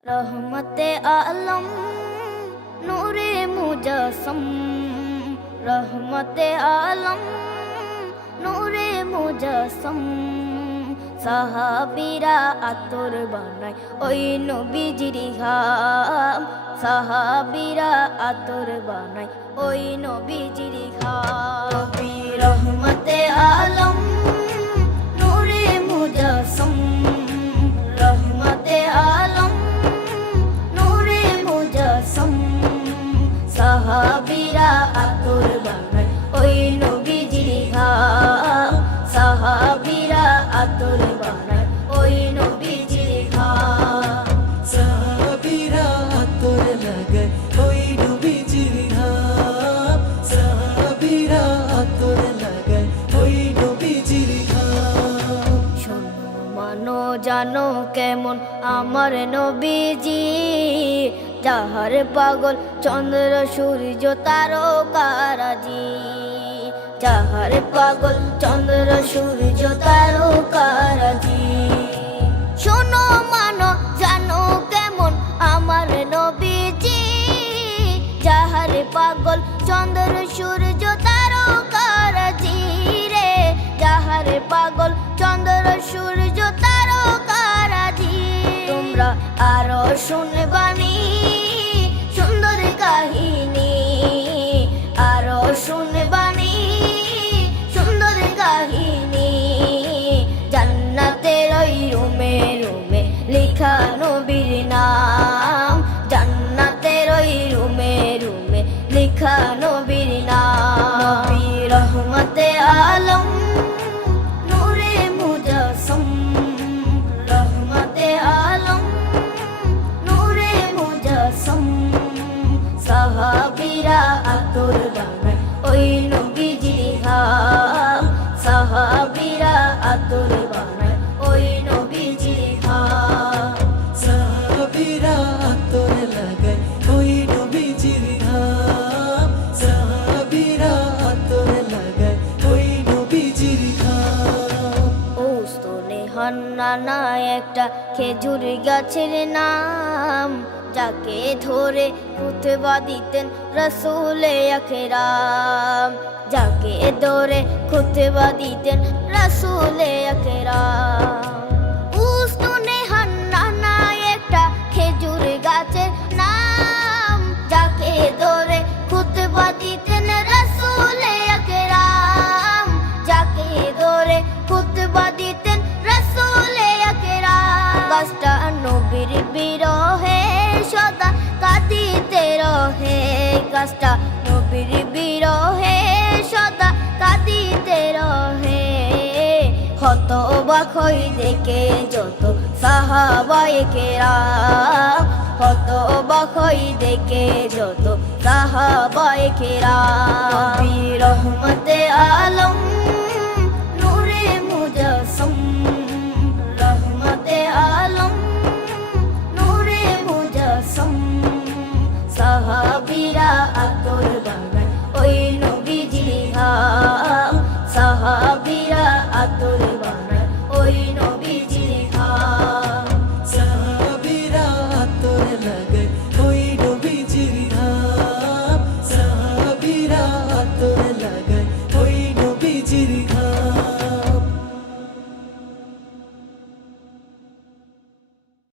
रहमते आलम नूरे मुजस्सम, रहमते आलम नूरे मुजस्सम। সাহাবীরা আতর বানায় ওই নবীজির ঘাম, সাহাবীরা আতর বানায় ওই নবীজির ঘাম। নবী রহমতে আলম নূরে মুজস্সম, রহমতে আলম নূরে মুজস্সম। সাহাবীরা আতর বানায় ওই নবীজির ঘাম, সাহাবীরা আতর বানায় ওই নবীজির ঘাম। সাহাবীরা আতর লাগায় ওই নবীজির ঘাম, সাহাবীরা আতর লাগায় ওই নবীজির ঘাম। শোনো মানো জানো কেমন আমার নবীজি, যাহার পাগল চন্দ্র সূর্য তারকারাজি, যাহার পাগল চন্দ্র সূর্য তারকারাজি। শোনো মানো জানো কেমন আমার নবীজি, যাহার পাগল চন্দ্র সূর্য তারকারাজি রে, যাহার পাগল চন্দ্র সূর্য তারকারাজি। তোমরা আরো শুনবানি সুন্দর কাহিনী, আরো শুনবানি সুন্দর কাহিনী। জান্নাতের ওই রুমে রুমে লেখা নবীর নাম, জান্নাতের ওই রুমে রুমে লেখা নবীর নাম। নবী রহমতে আলম নূরে মুজস্সম, রহমতে আলম নূরে মুজস্সম। সাহাবীরা আতর বানায় ওই নবীজির ঘাম, সাহাবীরা আতর বানায় ওই নবীজির ঘাম। সাহাবীরা আতর লাগায় ওই নবীজির ঘাম, সাহাবীরা আতর লাগায় ওই নবীজির ঘাম। ও স্তনে হান্নানা একটা খেজুর গাছের নাম, যাকে ধরে খুতবা দিতেন রাসূলে আকরাম, যাকে ধরে খুতবা দিতেন রাসূলে আকরাম। উস্তনে হান্নানা একটা খেজুর গাছের নাম, যাকে ধরে খুতবা দিতেন রাসূলে আকরাম, যাকে ধরে খুতবা দিতেন রাসূলে আকরাম। গাছটা নবীর বিরহে সদা কাঁদিতে রহে, গাছটা নবীর বিরহে সদা কাঁদিতে রহে। হতবাক হই দেখে যত সাহাবায়ে কেরাম, হতবাক হই দেখে যত সাহাবায়ে কেরাম। নবী রহমতে আলম